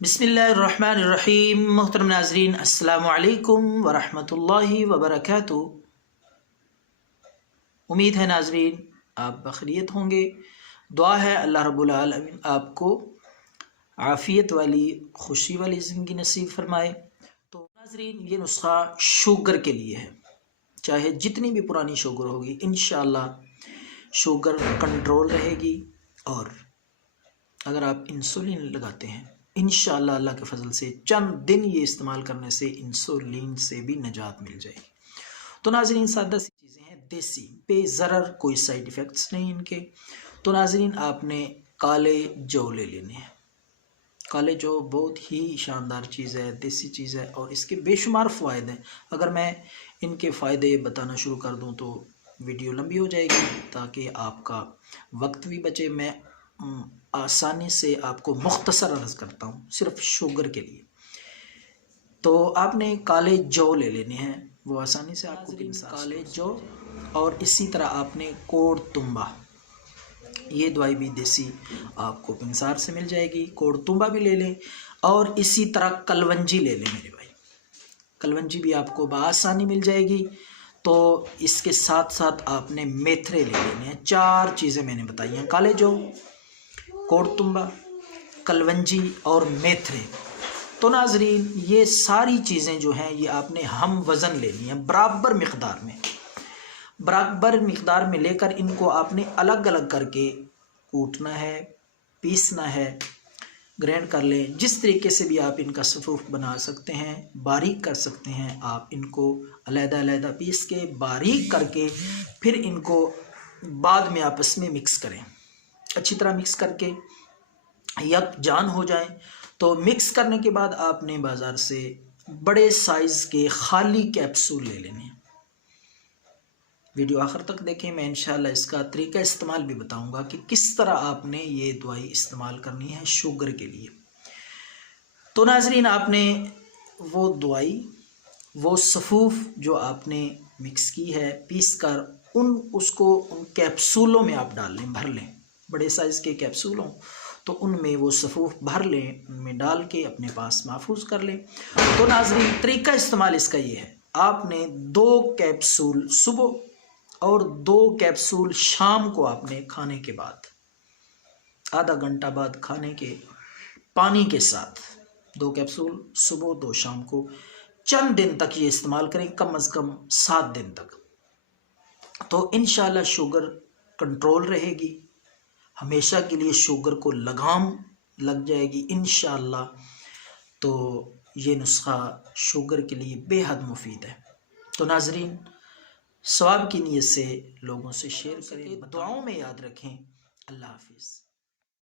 बिस्मिल्लाहिर्रहमानिर्रहीम। मोहतरम नाज़रीन, अस्सलामु अलैकुम वरहमतुल्लाहि वबरकातुहू। उम्मीद है नाज़रीन आप बखैरियत होंगे। दुआ है अल्लाह रब्बुल आलमीन आपको आफ़ियत वाली खुशी वाली ज़िंदगी नसीब फरमाए। तो नाज़रीन, ये नुस्खा शुगर के लिए है। चाहे जितनी भी पुरानी शुगर होगी, इंशाअल्लाह शुगर कंट्रोल रहेगी। और अगर आप इंसुलिन लगाते हैं, इंशाअल्लाह अल्लाह के फजल से चंद दिन ये इस्तेमाल करने से इंसुलिन से भी निजात मिल जाएगी। तो नाज़रीन, सादा सी चीज़ें हैं, देसी, बेज़रर, कोई साइड इफ़ेक्ट्स नहीं इनके। तो नाज़रीन, आपने काले जौ ले लेने हैं। काले जौ बहुत ही शानदार चीज़ है, देसी चीज़ है और इसके बेशुमार फ़ायदे हैं। अगर मैं इनके फ़ायदे बताना शुरू कर दूं तो वीडियो लंबी हो जाएगी, ताकि आपका वक्त भी बचे। मैं आसानी से आपको मुख्तसर अर्ज़ करता हूँ सिर्फ शुगर के लिए। तो आपने काले जौ ले लेने हैं, वो आसानी से आपको काले जौ। और इसी तरह आपने कोड़ तुम्बा, ये दवाई भी देसी आपको पिंसार से मिल जाएगी। कोड़ तुम्बा भी ले लें और इसी तरह कलवंजी ले लें मेरे भाई। कलवंजी भी आपको बआसानी मिल जाएगी। तो इसके साथ साथ आपने मेथरे ले लेने हैं। 4 चीज़ें मैंने बताई हैं, काले जौ, कोड़ तुम्बा, कलवंजी और मेथरे। तो नाजरीन, ये सारी चीज़ें जो हैं ये आपने हम वज़न लेनी है, बराबर मिक़दार में लेकर इनको आपने अलग अलग करके कूटना है, पीसना है, ग्राइंड कर लें। जिस तरीके से भी आप इनका सफ़ूफ बना सकते हैं, बारीक कर सकते हैं, आप इनको अलग-अलग पीस के बारीक करके फिर इनको बाद में आपस में मिक्स करें। अच्छी तरह मिक्स करके यकजान हो जाएं। तो मिक्स करने के बाद आपने बाज़ार से बड़े साइज़ के खाली कैप्सूल ले लेने हैं। वीडियो आखिर तक देखें, मैं इंशाल्लाह इसका तरीका इस्तेमाल भी बताऊंगा कि किस तरह आपने ये दवाई इस्तेमाल करनी है शुगर के लिए। तो नाजरीन, आपने वो दवाई, वो सफ़ूफ जो आपने मिक्स की है पीस कर, उसको उन कैप्सूलों में आप डाल लें, भर लें। बड़े साइज़ के कैप्सूल हों तो उनमें वो सफ़ूफ भर लें, उनमें डाल के अपने पास महफूज कर लें। तो नाज़रीन, तरीका इस्तेमाल इसका ये है, आपने 2 कैप्सूल सुबह और 2 कैप्सूल शाम को आपने खाने के बाद, आधा घंटा बाद खाने के पानी के साथ 2 कैप्सूल सुबह 2 शाम को चंद दिन तक ये इस्तेमाल करें, कम अज़ कम 7 दिन तक। तो इंशाल्लाह शुगर कंट्रोल रहेगी, हमेशा के लिए शुगर को लगाम लग जाएगी इंशाअल्लाह। तो ये नुस्खा शुगर के लिए बेहद मुफीद है। तो नाजरीन, सवाब की नीयत से लोगों से शेयर करें, दुआओं में याद रखें। अल्लाह हाफिज़।